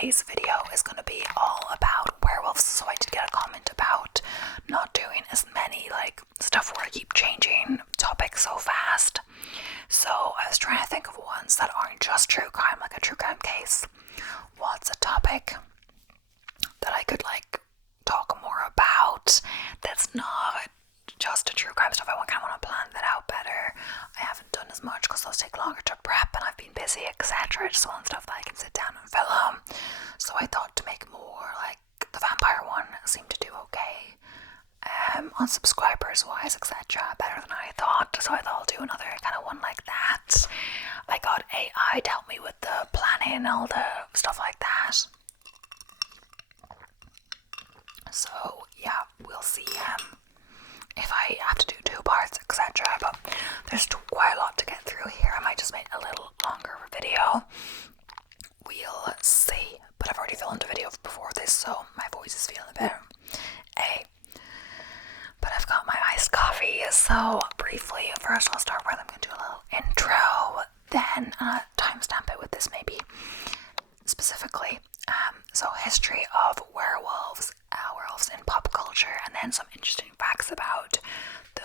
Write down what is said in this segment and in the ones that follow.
today's video is going to be all about werewolves. So I did get a comment about not doing as many stuff where I keep changing topics so fast. So I was trying to think of ones that aren't just true crime, like a true crime case. What's a topic that I could talk more about that's not just a true crime stuff? I kind of want to plan that out better. I haven't done as much because those take longer to prep and I've been busy, etc. I just want stuff that I can sit down and film. So I thought to make more the vampire one seemed to do okay. On subscribers wise, etc. better than I thought. So I thought I'll do another kind of one like that. I got AI to help me with the planning and all the stuff like that. So yeah, we'll see if I have to do 2 parts, etc. But there's quite a lot to get through here. I might just make a little longer of a video. We'll see. But I've already filmed a video before this, so my voice is feeling a bit But I've got my iced coffee. So briefly, first I'll start with I'm going to do a little intro, then timestamp it with this maybe specifically. So history of werewolves in pop culture, and then some interesting facts about the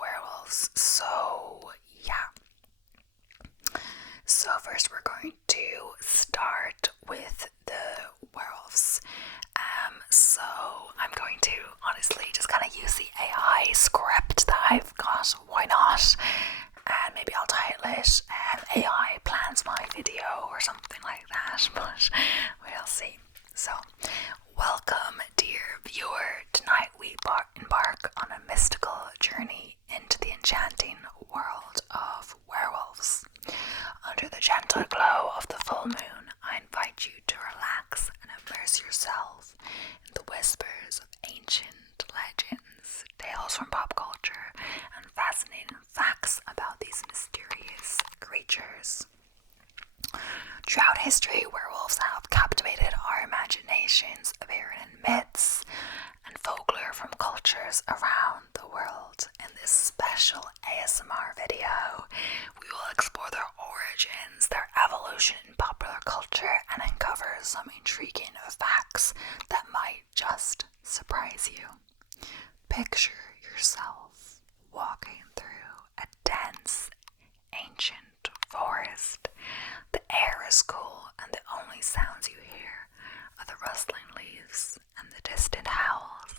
werewolves. So yeah. So first we're going to start with the werewolves. So I'm going to honestly just kind of use the AI script that I've got. Why not? And maybe I'll title it AI plans my video or something like that, but we'll see. So, welcome dear viewer. Tonight we embark on a mystical journey into the enchanting world of werewolves. Under the gentle glow of the full moon, I invite you to relax and immerse yourself in the whispers of ancient legends, tales from pop culture, and fascinating facts about these mysterious creatures. Throughout history, werewolves have captivated our imaginations, appearing in myths and folklore from cultures around the world. In this special ASMR video, we will explore their origins, their evolution in popular culture, and uncover some intriguing facts that might just surprise you. Picture yourself walking through a dense, ancient forest. The air is cool, and the only sounds you hear are the rustling leaves and the distant howls.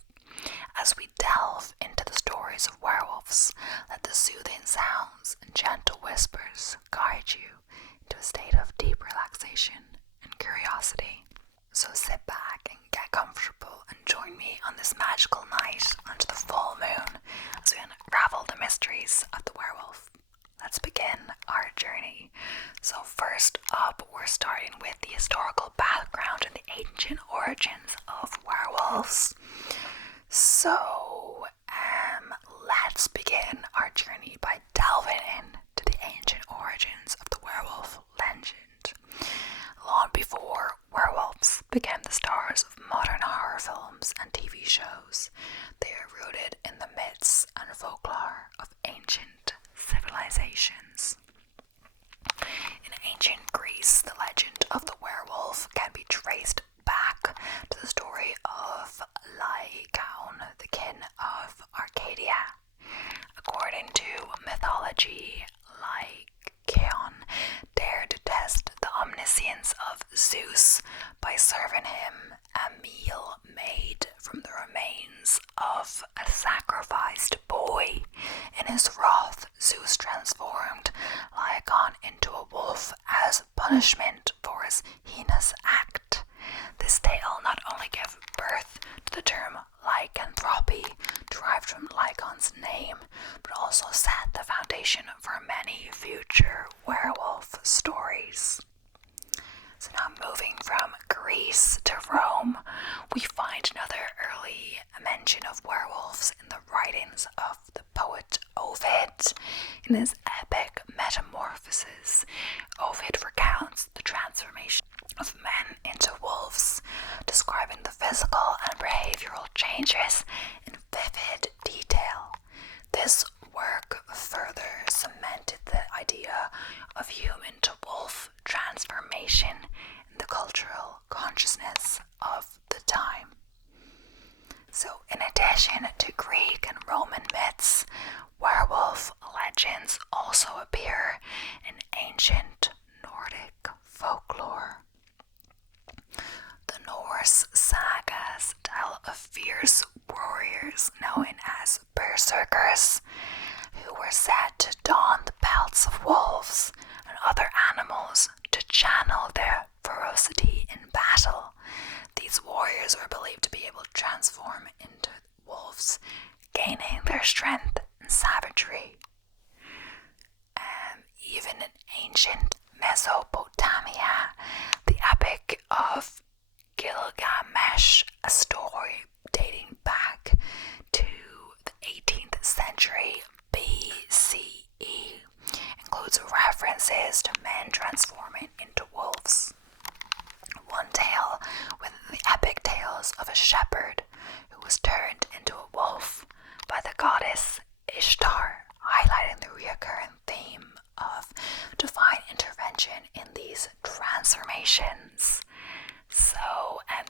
As we delve into the stories of werewolves, let the soothing sounds and gentle whispers guide you into a state of deep relaxation and curiosity. So sit back and get comfortable and join me on this magical night under the full moon as we unravel the mysteries of the werewolf. Let's begin our journey. So first up, we're starting with the historical background and the ancient origins of werewolves. So let's begin our journey by delving into the ancient origins of the werewolf legend. Long before werewolves became the stars of modern horror films and TV shows, they are rooted in the myths and folklore of ancient civilizations. In ancient Greece, the legend of the werewolf can be traced back to the story of Lycaon, the king of Arcadia. According to mythology, Lycaon dared to test the omniscience of Zeus by serving him a meal made from the remains of a sacrificed boy. In his wrath, Zeus transformed Lycaon into a wolf as punishment for his heinous act. This tale not only gave birth to the term lycanthropy, derived from Lycaon's name, but also set the foundation for many future werewolf stories. So now moving from Greece to Rome, we find another early mention of werewolves in the writings of the poet Ovid. In his epic Metamorphoses, Ovid recounts the transformation of men into wolves, describing the physical and behavioral changes in vivid detail. This work further cemented the idea of human to wolf transformation in the cultural consciousness. addition to Greek and Roman myths, werewolf legends also appear in ancient Nordic folklore. The Norse sagas tell of fierce warriors known as berserkers, who were said to don the pelts of wolves and other animals to channel their ferocity in battle. These warriors were believed to be able to transform into wolves, gaining their strength and savagery. Even in ancient Mesopotamia, the Epic of Gilgamesh, a story dating back to the 18th century BCE, includes references to men transforming into wolves. One tale within the epic tales of a shepherd who was turned into a wolf by the goddess Ishtar, highlighting the recurring theme of divine intervention in these transformations. So,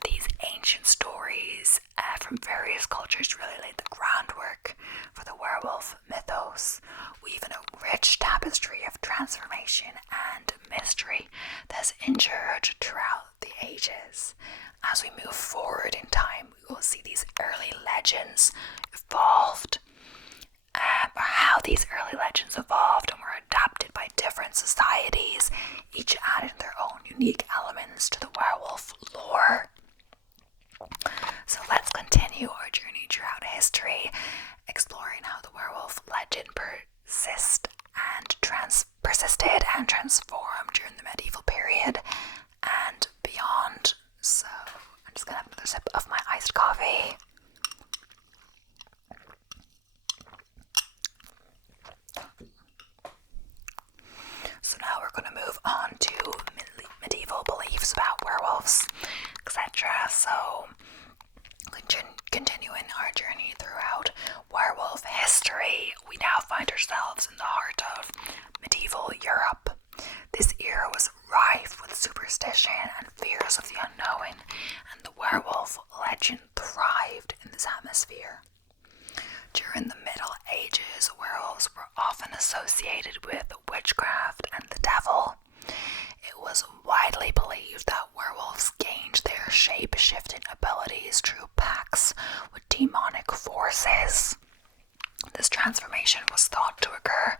these ancient stories from various cultures really laid the groundwork for the werewolf mythos, weaving a rich tapestry of transformation and mystery that's endured throughout the ages. As we move forward in time, we will see these early legends evolved, or how these early legends evolved and were adapted by different societies, each adding their own unique elements to the werewolf lore. So let's continue our journey throughout history, exploring how the werewolf legend persisted and transformed during the medieval period and beyond. So I'm just gonna have another sip of my iced coffee. So now we're going to move on to medieval beliefs about werewolves, etc. So, continuing our journey throughout werewolf history, we now find ourselves in the heart of medieval Europe. This era was rife with superstition and fears of the unknown, and the werewolf legend thrived in this atmosphere. During the Middle Ages, werewolves were often associated with witchcraft and the devil. It was widely believed that werewolves gained their shape-shifting abilities through pacts with demonic forces. This transformation was thought to occur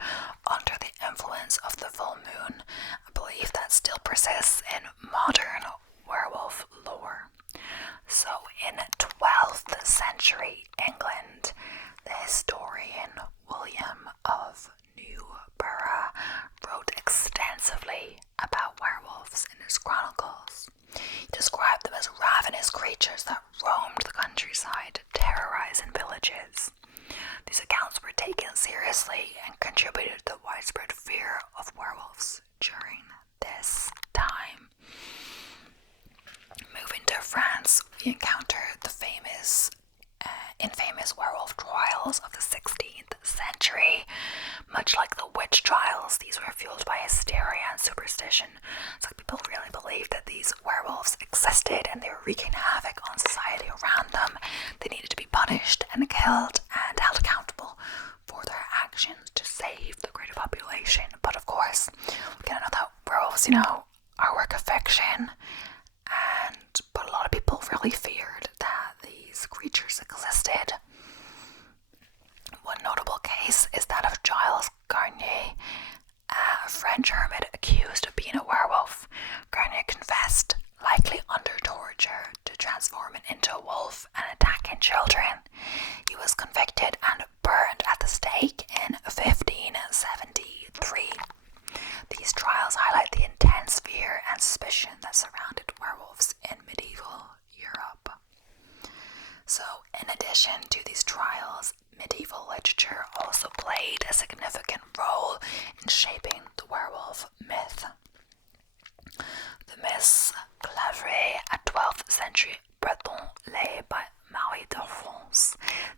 under the influence of the full moon, a belief that still persists in modern werewolf lore. So in 12th century England, the historian William of Newburgh wrote extensively about werewolves in his chronicles. He described them as ravenous creatures that roamed the countryside, terrorizing villages. These accounts were taken seriously and contributed to the widespread fear of werewolves during this time. Moving to France, we encounter the infamous werewolf trials of the 16th century. Much like the witch trials, these were fueled by hysteria and superstition. So people really believed that these werewolves existed and they were wreaking havoc on society around them. They needed to be punished and killed and held accountable for their actions to save the greater population. But of course, we gotta know that werewolves, are a work of fiction, but a lot of people really feared that these creatures existed. One notable case is that of Giles Garnier, a French hermit accused of being a werewolf. Garnier confessed, likely under torture, to transforming into a wolf and attacking children. He was convicted and burned at the stake in 1573. These trials highlight the intense fear and suspicion that surrounded werewolves in medieval Europe. So, in addition to these trials, medieval literature also played a significant role in shaping the werewolf myth. The myths Clavre, a 12th century Breton lay by Marie de France,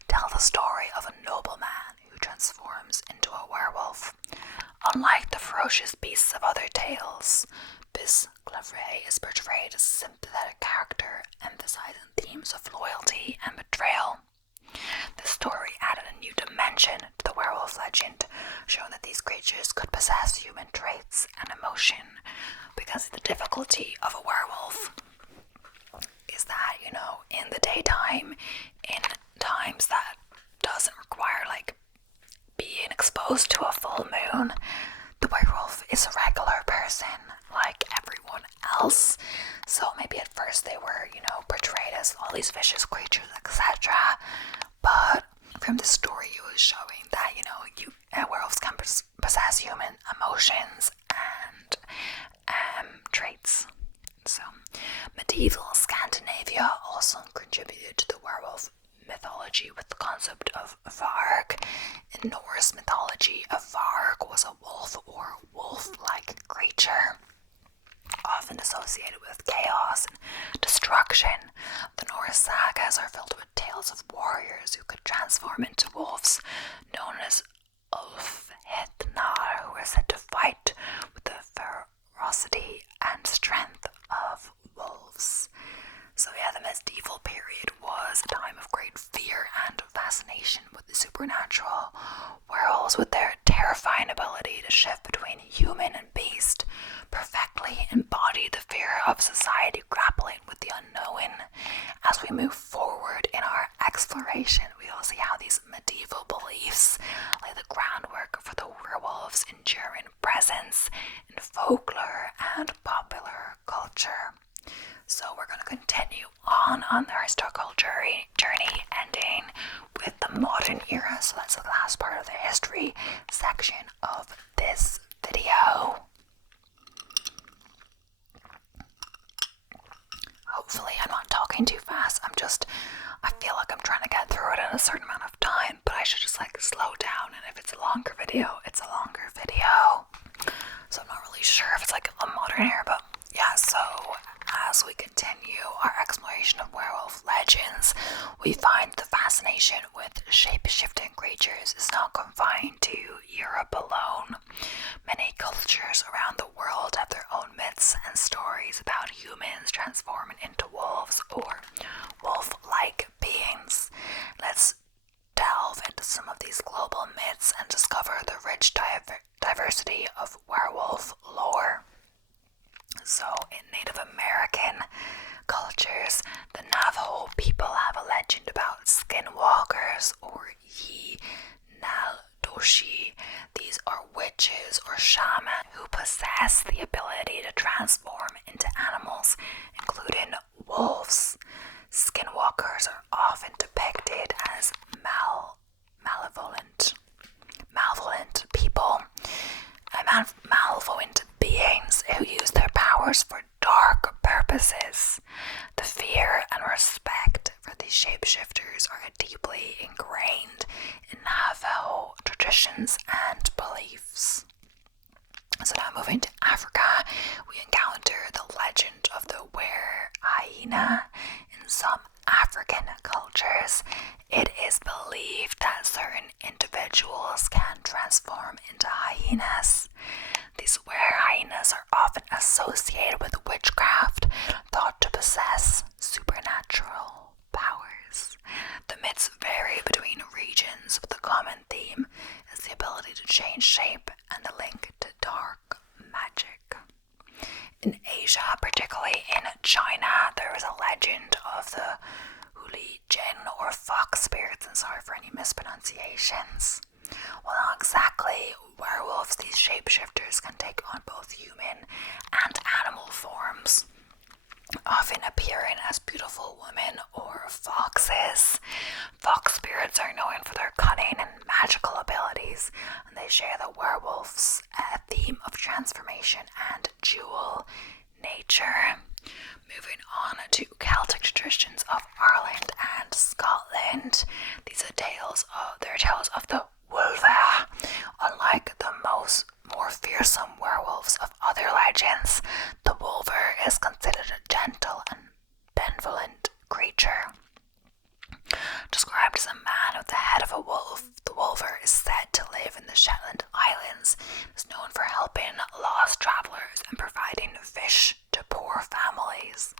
tell the story of a nobleman who transforms into a werewolf. Unlike the ferocious beasts of other tales, Bis Clavre is portrayed as a sympathetic character, emphasizing themes of loyalty and betrayal. The story added a new dimension to the werewolf legend, showing that these creatures could possess human traits and emotion, because the difficulty of a werewolf is that, in the daytime, in times that doesn't require like being exposed to a full moon, the werewolf is a regular person like everyone else. So maybe at first they were, portrayed as all these vicious creatures, etc. But from the story, it was showing that, werewolves can possess human emotions and traits. So, medieval Scandinavia also contributed to the werewolf mythology with the concept of Varg. In Norse mythology, a Varg was a wolf or wolf-like creature, often associated with chaos and destruction. The Norse sagas are filled with tales of warriors who could transform into wolves, known as Ulfhednar, who are said to fight with the ferocity and strength of wolves. So the medieval period was a time of great fear and fascination with the supernatural. Werewolves, with their terrifying ability to shift between human and beast, perfectly embody the fear of society grappling with the unknown. As we move forward in our exploration, we will see how these medieval beliefs lay the groundwork for the werewolves' enduring presence in folklore and popular culture. So we're going to continue on our historical journey, ending with the modern era. So that's the last part of the history section of this video. Hopefully I'm not talking too fast. I feel like I'm trying to get through it in a certain amount of time, but I should just slow down, and if it's a longer video, it's a longer video. So I'm not really sure if it's a modern era, but yeah, so as we continue our exploration of werewolf legends, we find the fascination with shape-shifting creatures is not confined to Europe alone. Many cultures around the world have their own myths and stories about humans transforming into wolves or wolf-like beings. Let's delve into some of these global myths and discover the rich diversity of werewolf lore. So, in Native American cultures, the Navajo people have a legend about skinwalkers or Naldoshi. These are witches or shamans who possess the ability to transform into animals, including wolves. Skinwalkers are often depicted as malevolent people, malevolent beings who use their powers for dark purposes. The fear and respect for these shapeshifters are deeply ingrained in Navajo traditions and beliefs. So now moving to Africa, we encounter the legend of the were-hyena. In some African cultures, it is believed that certain individuals can transform into hyenas. These were-hyenas are often associated with witchcraft, thought to possess supernatural powers. The myths vary between regions, but the common theme is the ability to change shape and the link to dark magic. In Asia, particularly in China, there is a legend of the Huli Jin or fox spirits, and sorry for any mispronunciations. Well, not exactly werewolves, these shapeshifters can take on both human and animal forms, often appearing as beautiful women or foxes. Fox spirits are known for their cunning and magical abilities, and they share the werewolf's theme of transformation and dual nature. Moving on to Celtic traditions of Ireland and Scotland. These are tales of the Wulva. Unlike the more fearsome werewolves of other legends, the Wulver is considered a gentle and benevolent creature. Described as a man with the head of a wolf, the Wulver is said to live in the Shetland Islands. It is known for helping lost travelers and providing fish to poor families.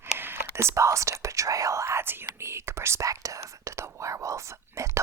This positive portrayal adds a unique perspective to the werewolf mythology.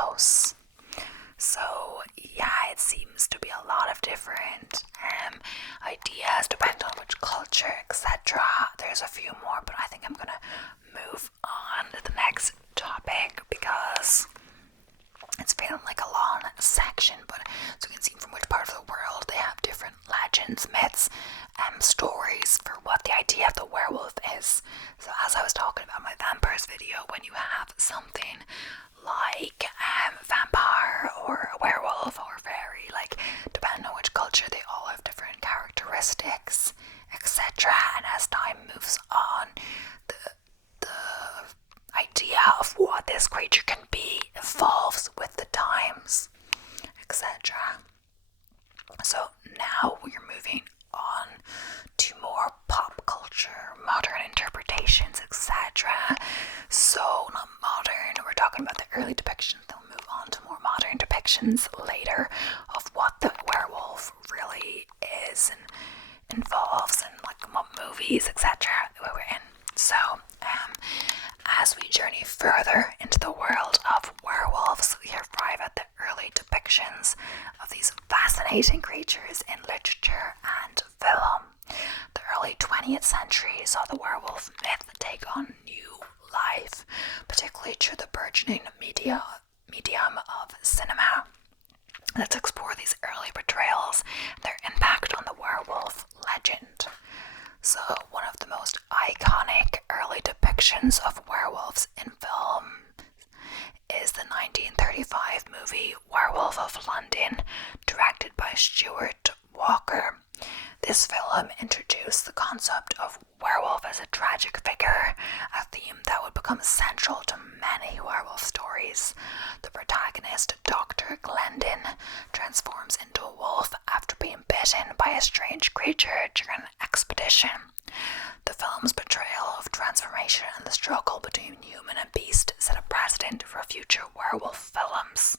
stories for what the idea of the werewolf is. So as I was talking about my vampires video, when you have something like vampire or a werewolf or a fairy, like depending on which culture, they all have different characteristics, etc. And as time moves on, the idea of what this creature can be evolves with the times, etc. So now we're moving on to more pop culture, modern interpretations, etc. So not modern, we're talking about the early depictions, then we'll move on to more modern depictions later of what the werewolf really is and involves, and like what movies, etc. we're in. So as we journey further into the world of werewolves, we arrive at the early depictions of these fascinating creatures in literature and film. The early 20th century saw the werewolf myth take on new life, particularly through the burgeoning medium of cinema. Let's explore these early portrayals and their impact on the werewolf legend. So, one of the most iconic early depictions of werewolves in film is the 1935 movie Werewolf of London, directed by Stuart Walker. This film introduced the concept of werewolf as a tragic figure, a theme that would become central to many werewolf stories. The protagonist, Dr. Glendon, transforms into a wolf after being bitten by a strange creature during an expedition. The film's portrayal of transformation and the struggle between human and beast set a precedent for future werewolf films.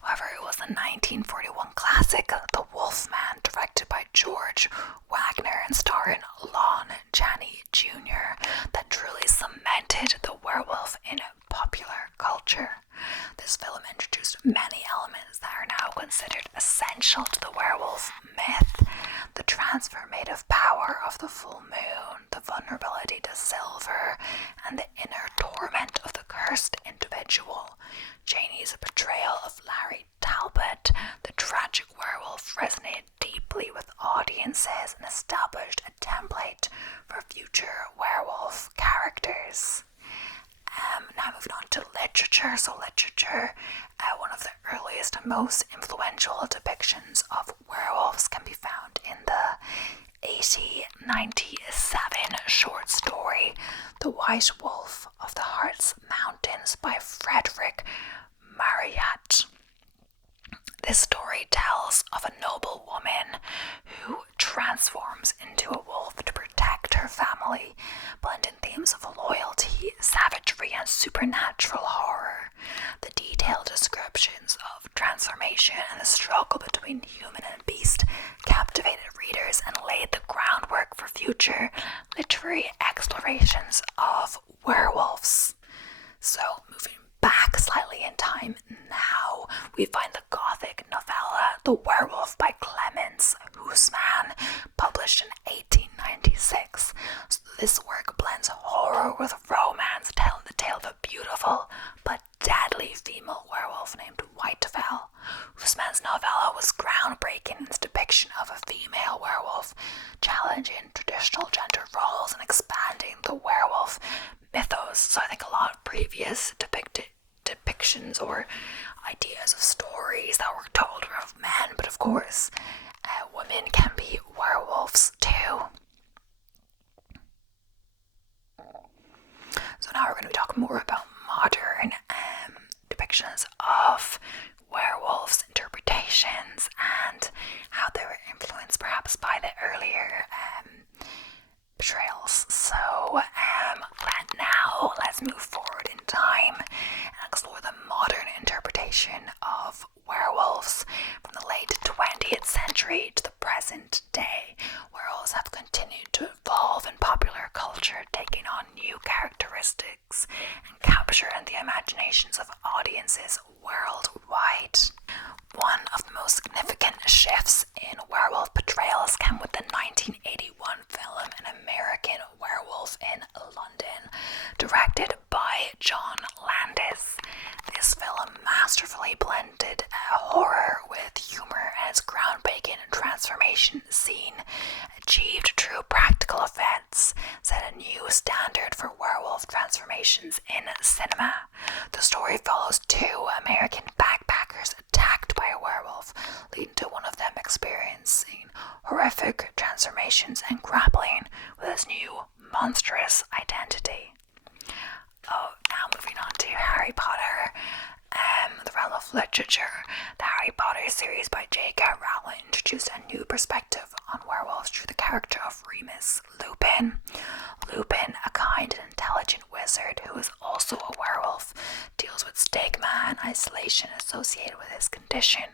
However, it was the 1941 classic The Wolfman, directed by George Wagner and starring Lon Chaney Jr., that truly cemented the werewolf in popular culture. This film introduced many elements that are now considered essential to the werewolf myth: the transformative power of the full moon, the vulnerability to silver, and the inner torment of the cursed individual. Janey's portrayal of Larry Talbot, the tragic werewolf, resonated deeply with audiences and established a template for future werewolf characters. Now moving on to literature. So literature, one of the earliest and most influential depictions of werewolves can be found in the 1897 short story The White Wolf of the Hartz Mountains by Frederick Marryat. This story tells of a noble woman who transforms into a wolf to protect her family, blending themes of loyalty, savagery, and supernatural horror. The detailed descriptions of transformation and the struggle between human and beast captivated readers and laid the groundwork for future literary explorations of werewolves. So, moving back slightly in time, now we find the Gothic novella The Werewolf by Clemens Huysman, published in 1896. So this work blends horror with romance, telling the tale of a beautiful but deadly female werewolf named Whitefell. Huysman's novella was groundbreaking in its depiction of a female werewolf, challenging traditional gender roles and expanding the werewolf mythos. So I think a lot of previous depictions or ideas of stories that were told were of men, but of course women can be werewolves too. So now we're going to be talking more about modern depictions of werewolves, interpretations, and how they were influenced perhaps by the earlier portrayals. So let's move forward in time and explore the modern interpretation of werewolves from the late 20th century to the present day. Werewolves have continued to evolve in popular culture, taking on new characteristics and capturing the imaginations of audiences worldwide. One of the most significant shifts in werewolf portrayals came with the 1981 film An American Werewolf in London, directed by 2017 achieved true practical effects, set a new standard for werewolf transformations in cinema. The story follows two American backpackers attacked by a werewolf, leading to one of them experiencing horrific transformations and grappling with his new monstrous identity. Oh, now moving on to Harry Potter, the realm of literature. The Harry Potter series by J.K. Rowling introduced a new perspective on werewolves through the character of Remus Lupin. Lupin, a kind and intelligent wizard who is also a werewolf, deals with stigma and isolation associated with his condition.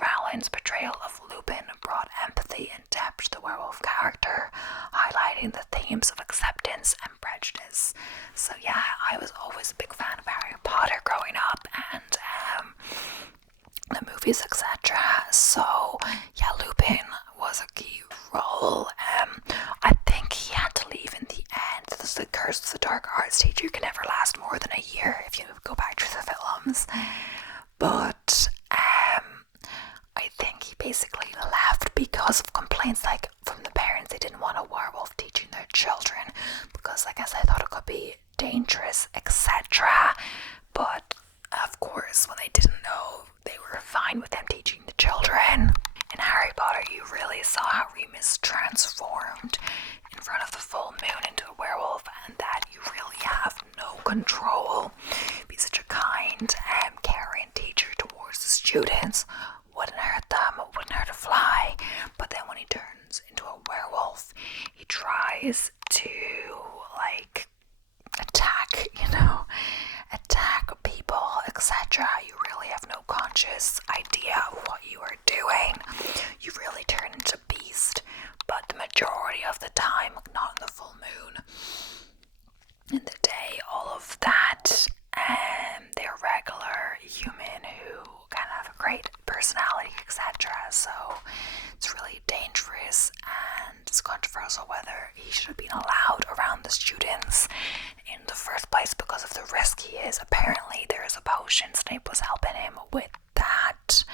Rowling's portrayal of Lupin brought empathy and depth to the werewolf character, highlighting the themes of acceptance and prejudice. So yeah, I was always a big fan of Harry Potter growing up, and the movies, etc. So yeah, Lupin was a key role. I think he had to leave in the end. This the curse of the dark arts teacher. You can never last more than a year if you go back through the films. But I think he basically left because of complaints like from the parents. They didn't want a werewolf teaching their children because I guess they thought it could be dangerous, etc. But of course, when they didn't know, they were fine with them teaching the children. In Harry Potter, you really saw how Remus transformed in front of the full moon into a werewolf, and that you really have no control. Be such a kind and caring teacher towards the students. Wouldn't hurt them, wouldn't hurt a fly. But then when he turns into a werewolf, he tries to attack people, etc. You really have no conscious idea of what you are doing. You really turn into beast, but the majority of the time, not in the full moon, in the day, all of that, they're regular human who kind of have a great personality, etc. So it's really dangerous, and it's controversial whether he should have been allowed around the students in the first place because of the risk he is. Apparently there is a potion. Snape was helping him with that,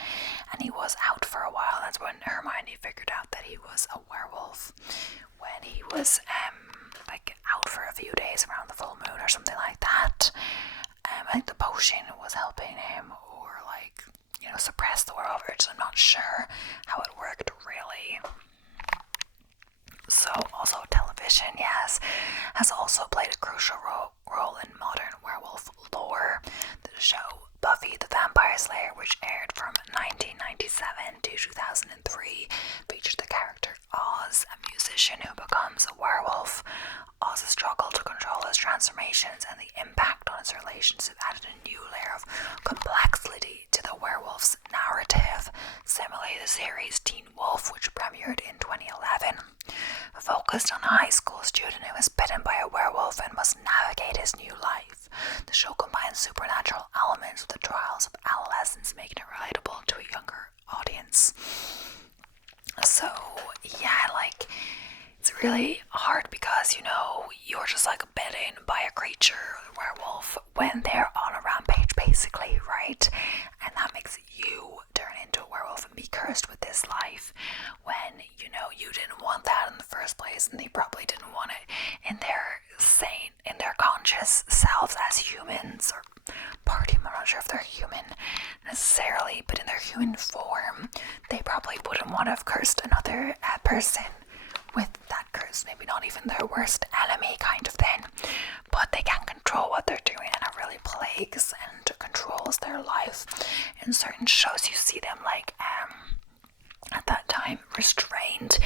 and he was out for a while. That's when Hermione figured out that he was a werewolf, when he was out for a few days around the full moon or something like that. I think the potion was helping him, or suppress the werewolf urge. I'm not sure how it worked really. So also television, yes, has also played a crucial role in modern werewolf lore. The show Buffy the Vampire Slayer, which aired from 1997 to 2003, featured the character Oz, a musician who becomes a werewolf. Oz's struggle to control his transformations and the impact on his relationship added a new layer of complexity to the werewolf's narrative. Similarly, the series Teen Wolf, which premiered in 2011, focused on a high school student who is bitten by a werewolf and must navigate his new life. The show combines supernatural elements with the trials of adolescence, making it relatable to a younger audience. So yeah, it's really hard because you're just bitten by a creature, a werewolf, when they're on a rampage basically, right? And that makes you turn into a werewolf and be cursed with this life when you didn't want that in the first place, and they probably didn't want it in their conscious selves as humans, or part human. I'm not sure if they're human necessarily, but in their human form, they probably wouldn't want to have cursed another person with that curse. Maybe not even their worst enemy kind of thing, but they can't control what they're doing, and it really plagues and controls their life. In certain shows you see them at that time restrained,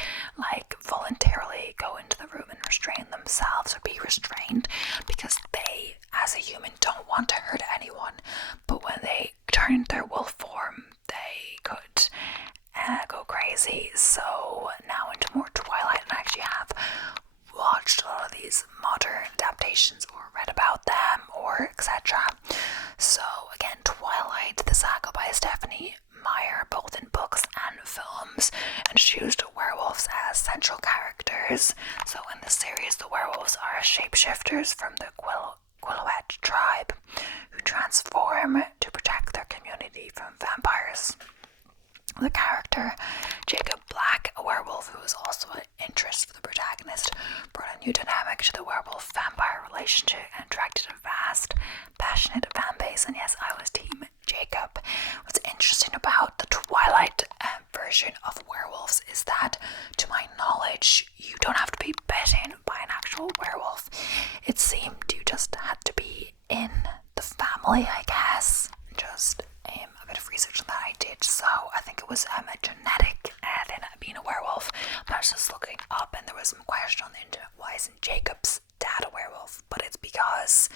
voluntarily go into the room and restrain themselves or be restrained because they as a human don't want to hurt anyone, but when they turn their wolf form they could go crazy. So now into more Twilight, and I actually have watched a lot of these modern adaptations or read about them or etc. So again, Twilight, the saga by Stephanie Meyer, both in books and films, introduced werewolves as central characters. So in the series, the werewolves are shapeshifters from the Quillowet tribe who transform to protect their community from vampires. The character Jacob Black, a werewolf who is which you don't have to be bitten by an actual werewolf. It seemed you just had to be in the family, I guess. Just a bit of research that I did. So I think it was a genetic thing, being a werewolf. But I was just looking up, and there was some question on the internet, why isn't Jacob's dad a werewolf? But it's because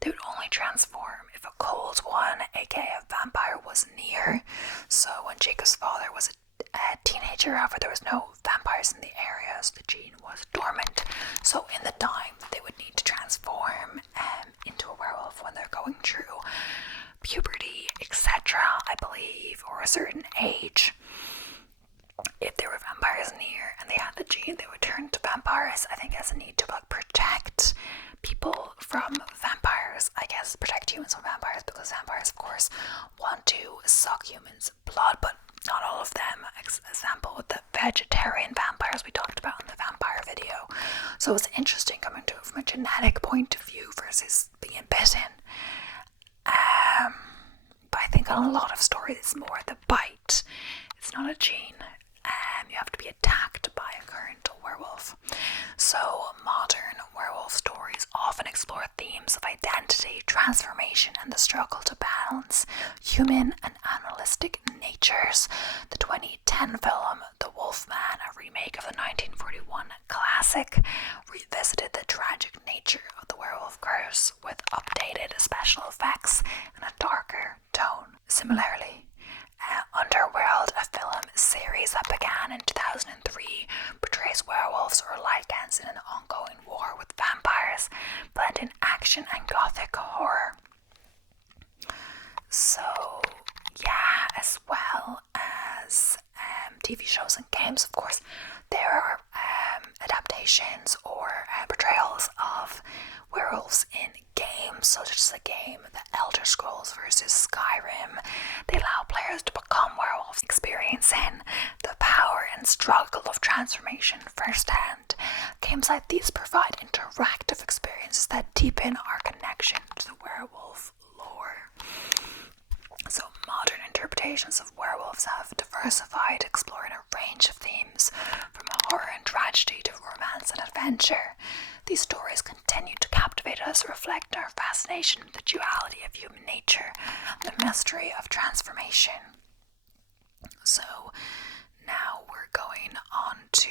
they would only transform if a cold one, aka a vampire, was near. So when Jacob's father was a teenager, however, there was no vampires in the area, so the gene was dormant. So in the time, they would need to transform into a werewolf when they're going through puberty, etc., I believe, or a certain age. If there were vampires near and they had the gene, they would turn to vampires, I think, as a need to protect people from vampires, I guess, protect humans from vampires, because vampires, of course, want to suck humans' blood, but not all of them. Example with the vegetarian vampires we talked about in the vampire video. So it's interesting coming to it from a genetic point of view versus being bitten. But I think on a lot of stories it's more the bite. It's not a gene. You have to be attacked by a current werewolf. So modern werewolf stories often explore themes of identity, transformation, and the struggle to balance human and animalistic natures. The 2010 film The Wolfman, a remake of the 1941 classic, revisited the tragic nature of the werewolf curse with updated special effects and a darker tone. Similarly, Underworld, a film series that began in 2003, portrays werewolves or lycans in an ongoing war with vampires, blending action and gothic horror. So, yeah, as well as TV shows and games, of course, there are adaptations or portrayals of werewolves in games. So just a game, The Elder Scrolls versus Skyrim, they allow players to become werewolves, experiencing the power and struggle of transformation firsthand. Games like these provide interactive experiences that deepen our connection to the werewolf lore. So modern interpretations of werewolves have diversified, exploring a range of themes from horror and tragedy to romance and adventure. These stories continue to captivate us, reflect our fascination with the duality of human nature and the mystery of transformation. So now we're going on to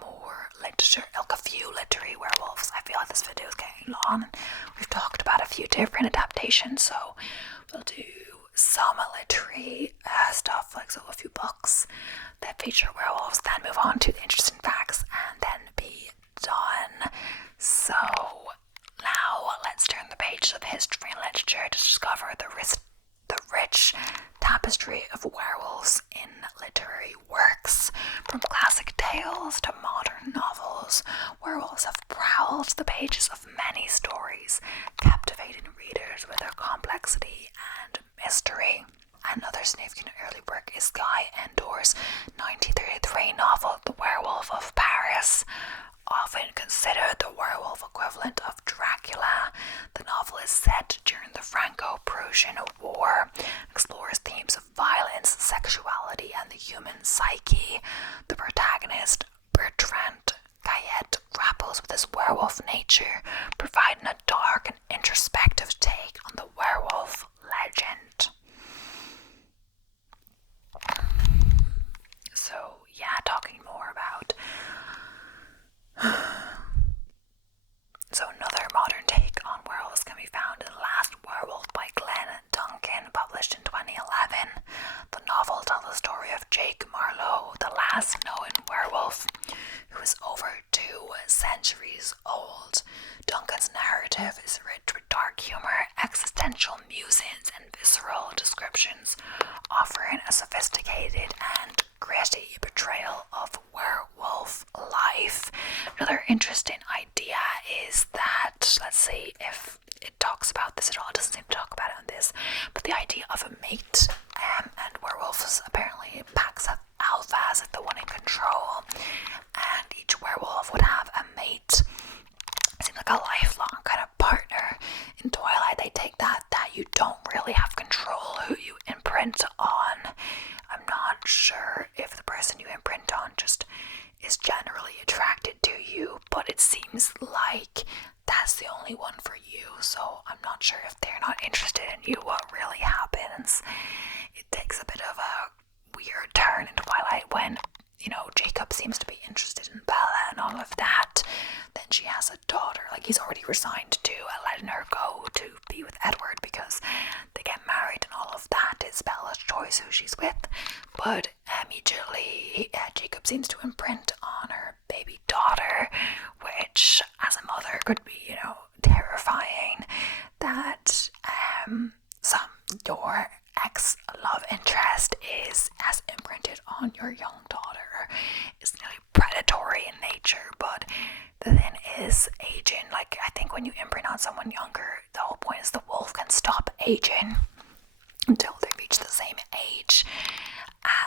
more literature, like a few literary werewolves. I feel like this video is getting long. We've talked about a few different adaptations, so we'll do some literary stuff, like so a few books that feature werewolves, then move on to the interesting facts, and then be done. So now let's turn the pages of history and literature to discover the rich tapestry of werewolves in literary works. From classic tales to modern novels, werewolves have prowled the pages of many stories, captivating readers with their complexity and mystery. Another significant early work is Guy Endor's 1933 novel The Werewolf of Paris. Often considered the werewolf equivalent of Dracula, the novel is set during the Franco-Prussian War, explores themes of violence, sexuality, and the human psyche. The protagonist, Bertrand Guyet, grapples with his werewolf nature, providing a dark and introspective take on the werewolf legend. So, yeah, talking more about So another modern take on werewolves can be found in The Last Werewolf by Glenn Duncan, published in 2011. The novel tells the story of Jake Marlowe, the last known werewolf, who is over 2 centuries old. Duncan's narrative is rich with dark humor, existential musings, and visceral descriptions, offering a sophisticated and gritty portrayal of werewolf life. Another interesting idea is that, let's see if it talks about this at all. It doesn't seem to talk about it on this, but the idea of a mate, and werewolves apparently packs of alphas, like the one in control, and each werewolf would have a mate. It seems like a lifelong kind of partner. In Twilight, they take that you don't really have control who you imprint on. I'm not sure if the person you imprint on just is generally a it seems like that's the only one for you. So I'm not sure if they're not interested in you, what really happens. It takes a bit of a weird turn in Twilight when, you know, Jacob seems to be interested in Bella and all of that. Then she has a daughter. Like, he's already resigned to letting her go to be with Edward because they get married and all of that. It's Bella's choice who she's with. But immediately, Jacob seems to imprint on her baby daughter, which as a mother could be, you know, terrifying. That your ex-love interest is as imprinted on your young daughter. It's nearly predatory in nature, but the thing is aging. Like, I think when you imprint on someone younger, the whole point is the wolf can stop aging until they reach the same age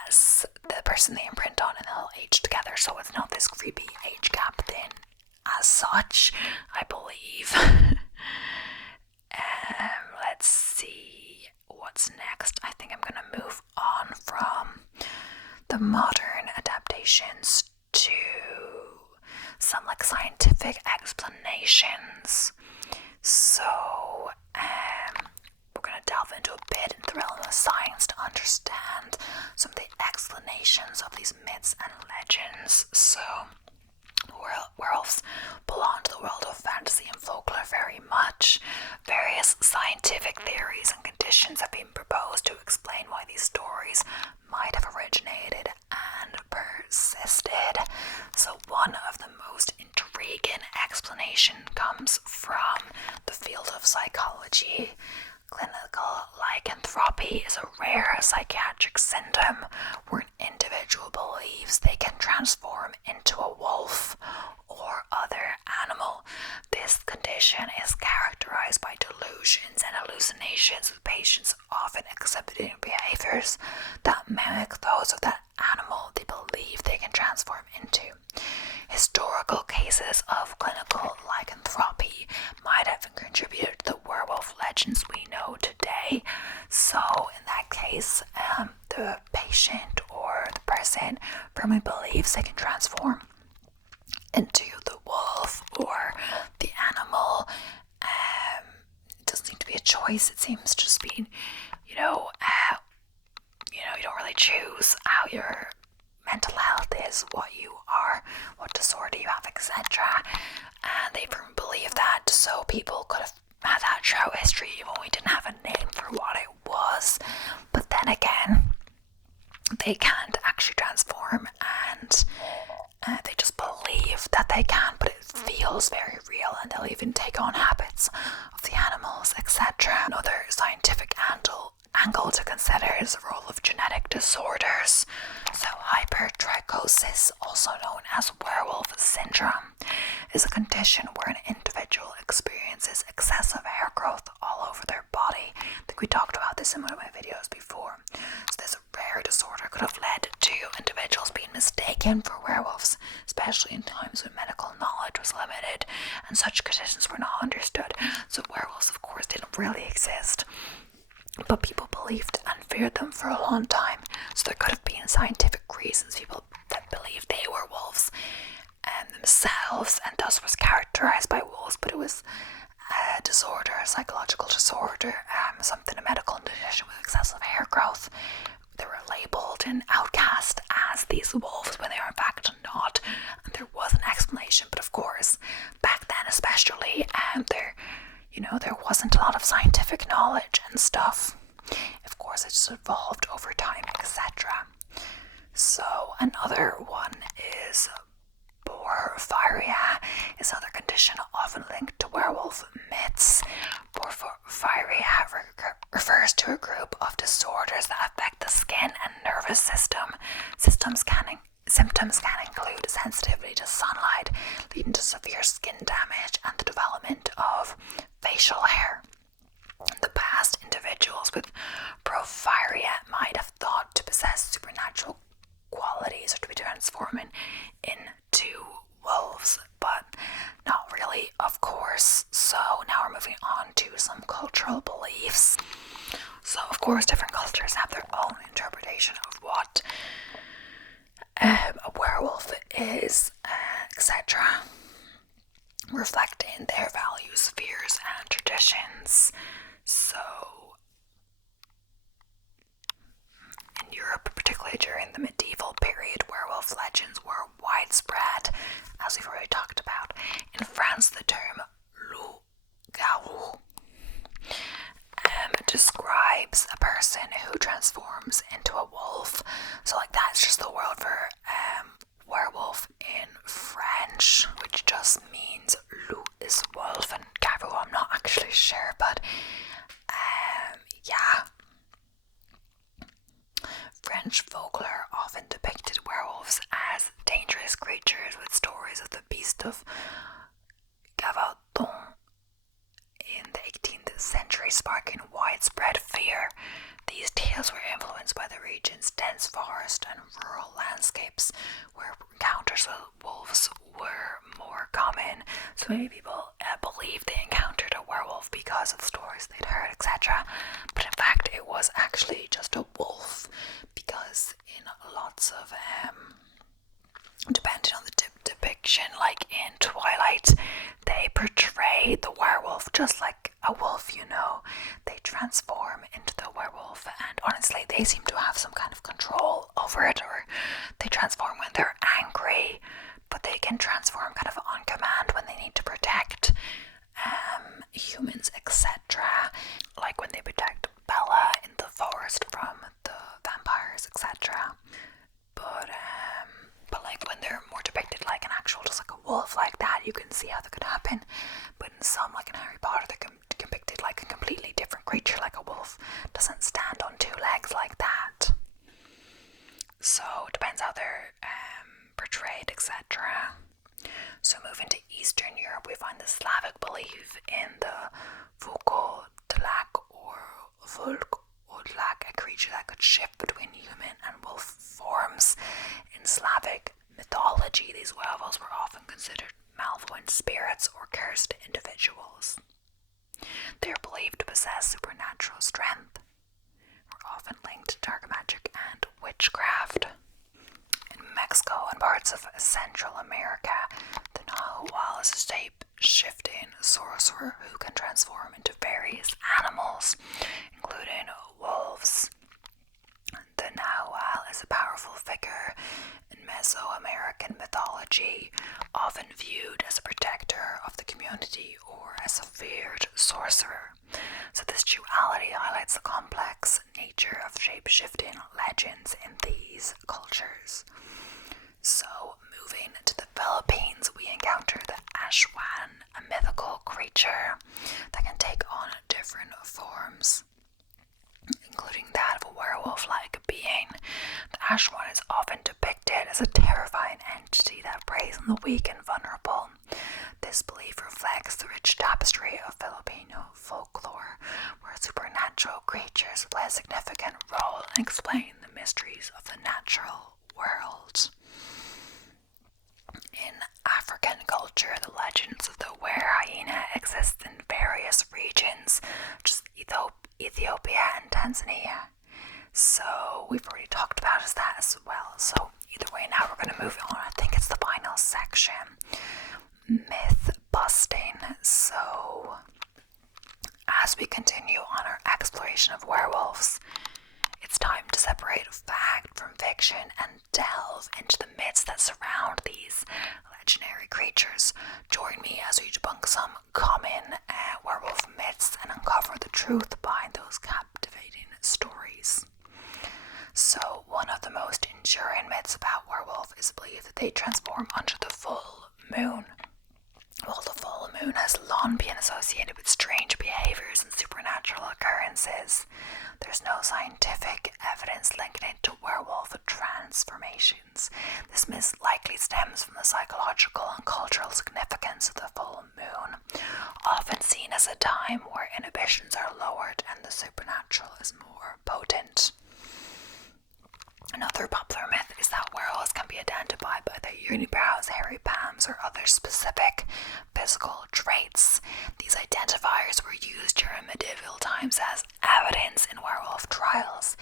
as the person they imprint on, and they'll age together. So it's not this creepy age gap thing as such, I believe. Let's see what's next. I think I'm gonna move on from the modern adaptations to some like scientific explanations. So we're going to delve into a bit into the realm of science to understand some of the explanations of these myths and legends. So werewolves belong to the world of fantasy and folklore very much. Various scientific theories and conditions have been proposed to explain why these stories might have originated and persisted. So one of the most intriguing explanation comes from the field of psychology. Clinical lycanthropy is a rare psychiatric symptom where an individual believes they can transform into a wolf or other animal. This condition is characterized by delusions and hallucinations, with patients often exhibiting behaviors that mimic those of that animal they believe they can transform into. Historical cases of clinical lycanthropy might have contributed to the werewolf legends we know today. So in that case, the patient or the person firmly believes they can transform into the wolf or the animal. It doesn't seem to be a choice. It seems just being, you don't really choose how your mental health is, what you are, what disorder you have, etc. And they firmly believe that, so people could have had that throughout history even when we didn't have a name for what it was. But then again, they can't actually transform, and they just believe that they can, but it feels very real, and they'll even take on habits of the animals, etc. Another scientific angle to consider is the role of genetic disorders. So hypertrichosis, also known as werewolf syndrome, is a condition where an individual experiences excessive hair growth all over their body. I think we talked about this in one of my videos before. So this rare disorder could have led to individuals being mistaken for werewolves, especially in times when medical knowledge was limited and such conditions were not understood. So werewolves, of course, didn't really exist, but people believed and feared them for a long time. So there could have been scientific reasons people that believed they were wolves themselves, and thus was characterized by wolves, but it was a disorder, a psychological disorder, a medical condition with excessive hair growth. They were labelled and outcast as these wolves when they are in fact not, and there was an explanation. But of course, back then especially, there wasn't a lot of scientific knowledge and stuff. Of course, it's evolved over time, etc. So another one is porphyria, is another condition often linked to werewolf myths. Porphyria refers to a group of disorders that affect the skin and nervous system. Symptoms can include sensitivity to sunlight, leading to severe skin damage and the development of facial hair. In the past, individuals with porphyria might have thought to possess supernatural qualities or to be transforming into wolves, but not really, of course. So now we're moving on to some cultural beliefs. So of course, different cultures have their own interpretation of what a werewolf is, etc. reflecting their values, fears, and traditions. So, in Europe, particularly during the medieval period, werewolf legends were widespread, as we've already talked about. In France, the term loup-garou describes a person who transforms into a wolf. So, like, that's just the word for werewolf in French, which just means loup is wolf, and garou I'm not actually sure, but yeah. French folklore often depicted werewolves as dangerous creatures, with stories of the beast of Gavardon in the 18th century sparking widespread fear. These tales were influenced by the region's dense forest and rural landscapes, where encounters with wolves were more common. So many people believed they encountered a werewolf because of stories they'd heard, etc. But in fact, it was actually just a wolf, because in lots of depending on the depiction, like in Twilight, they portray the werewolf just like a wolf, you know. They transform into the werewolf, and honestly, they seem to have some kind of control over it, or they transform when they're angry, but they can transform kind of on command when they need to protect humans, etc. Like when they protect Bella in the forest from the vampires, etc. But like when they're more depicted like an actual, just like a wolf like that, you can see how that could happen. But in some, like in Harry Potter, they're depicted like a completely different creature, like a wolf doesn't stand on two legs like that. So it depends how they're portrayed, etc. So moving to Eastern Europe, we find the Slavic belief in the Vukodlak or Volkodlak, a creature that could shift between human and wolf forms. In Slavic mythology, these werewolves were often considered malevolent spirits or cursed individuals. They are believed to possess supernatural strength, were often linked to dark magic and witchcraft. In Mexico and parts of Central America, the Nahual is a shape-shifting sorcerer who can transform into various animals, including wolves. The Nahual is a powerful figure in Mesoamerican mythology, often viewed as a protector of the community or as a feared sorcerer. So this duality highlights the complex nature of shape-shifting legends in these cultures. So moving to the Philippines, we encounter the Ashwan, a mythical creature that can take on different forms, including that of a werewolf-like being. The Ashwan is often depicted as a terrifying entity that preys on the weak and vulnerable. This belief reflects the rich tapestry of Filipino folklore, where supernatural creatures play a significant role in explaining the mysteries of the natural world. In African culture, the legends of the were-hyena exist in various regions, such as Ethiopia and Tanzania. So we've already talked about that as well. So either way, now we're going to move on. I think it's the final section, myth-busting. So as we continue on our exploration of werewolves, it's time to separate fact from fiction and delve into the myths that surround these legendary creatures. Join me as we debunk some common werewolf myths and uncover the truth behind those captivating stories. So, one of the most enduring myths about werewolf is the belief that they transform under the full moon. While the full moon has long been associated with strange behaviors and supernatural occurrences, there's no scientific evidence linking it to werewolf transformations. This myth likely stems from the psychological and cultural significance of the full moon, often seen as a time where inhibitions are lowered and the supernatural is more potent. Another popular myth is that werewolves can be identified by their unibrows, hairy palms, or other specific physical traits. These identifiers were used during medieval times as evidence in werewolf trials.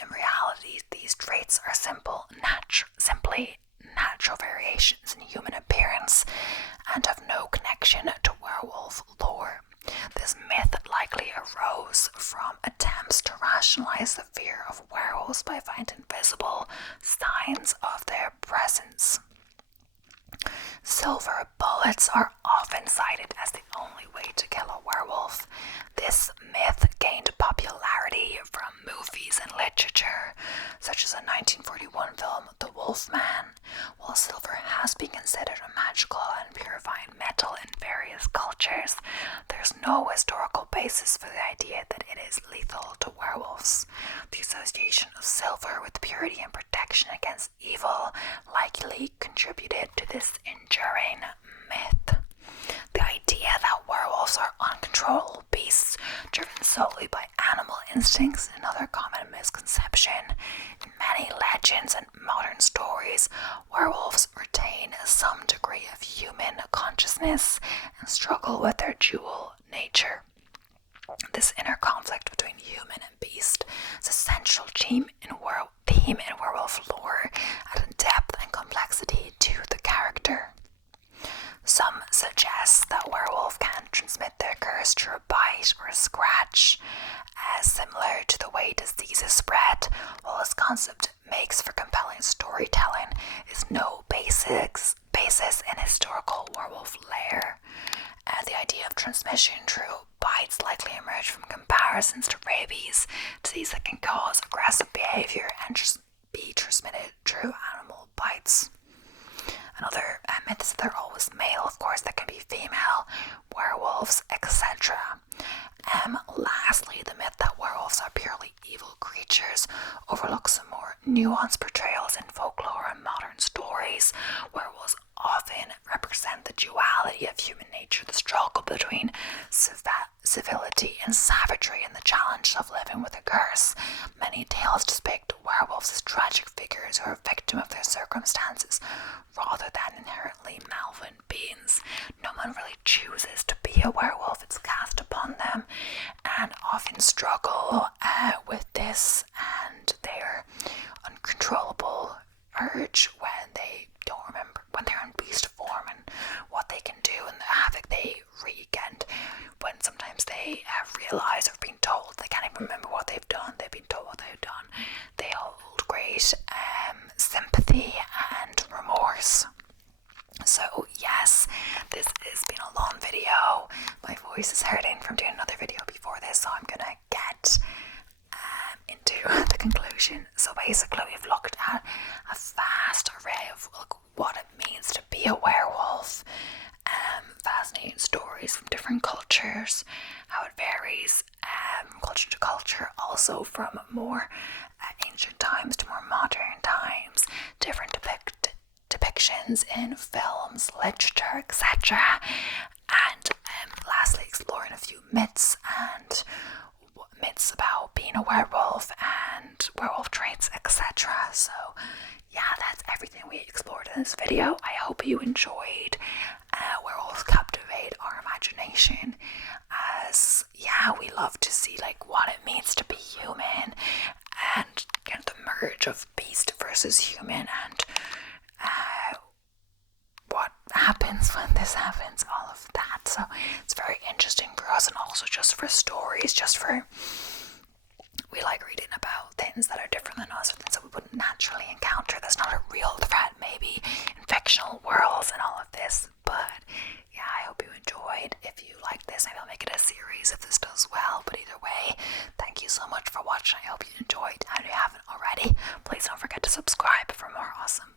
In reality, these traits are simply natural variations in human appearance and have no connection silver bullets are often cited as the only way to kill a werewolf. This myth gained popularity from movies and literature, such as the 1941 film The Wolfman. While silver has been considered a magical and purifying metal in various cultures, there's no historical basis for the idea that it is lethal to werewolves. The association of silver with purity and protection against evil likely contributed to this enduring myth. The idea that werewolves are uncontrollable beasts driven solely by animal instincts is another common misconception. In many legends and modern stories, werewolves retain some degree of human consciousness and struggle with their dual nature. This inner conflict between human and beast is a central theme in werewolf lore, adding depth and complexity to the character. Some suggest that werewolf can transmit their curse through a bite or a scratch, similar to the way diseases spread. While this concept makes for compelling storytelling, is no basis in historical werewolf lore. The idea of transmission through bites likely emerged from comparisons to rabies, disease that can cause aggressive behavior and be transmitted through animal bites. Another myth is that they're always male, of course, that can be female, werewolves, etc. Lastly, the myth that werewolves are purely evil creatures overlooks some more nuanced portrayals in folklore and modern stories. Werewolves often represent the duality of human nature, the struggle between civility and savagery, and the challenge of living with a curse. Many tales depict werewolves as tragic figures who are a victim of their circumstances rather than inherently malevolent beings. No one really chooses to be a werewolf, it's cast upon them, and often struggle with this and their uncontrollable urge when they don't remember, when they're in beast form, and what they can do and the havoc they wreak. And when sometimes they realize or have been told they can't even remember what they've done, they've been told what they've done, they hold great sympathy and remorse. So yes, this has been a long video. My voice is hurting from doing another video before this, so I'm gonna get into the conclusion. So basically, we've looked at a vast array of what it means to be a werewolf, fascinating stories from different cultures, how it varies from culture to culture, also from more ancient times to more modern times, different depictions in films, literature, etc. And lastly, exploring a few myths and myths about being a werewolf and werewolf traits, etc. So yeah, that's everything we explored in this video. I hope you enjoyed. Werewolves captivate our imagination, as we love to see what it means to be human, and the merge of beast versus human, and what happens when this happens, all of that. So it's very interesting for us, and also just for stories, we like reading about things that are different than us, or things that we wouldn't naturally encounter. That's not a real threat, maybe in fictional worlds and all of this. But yeah, I hope you enjoyed. If you like this, maybe I'll make it a series if this does well. But either way, thank you so much for watching. I hope you enjoyed. And if you haven't already, please don't forget to subscribe for more awesome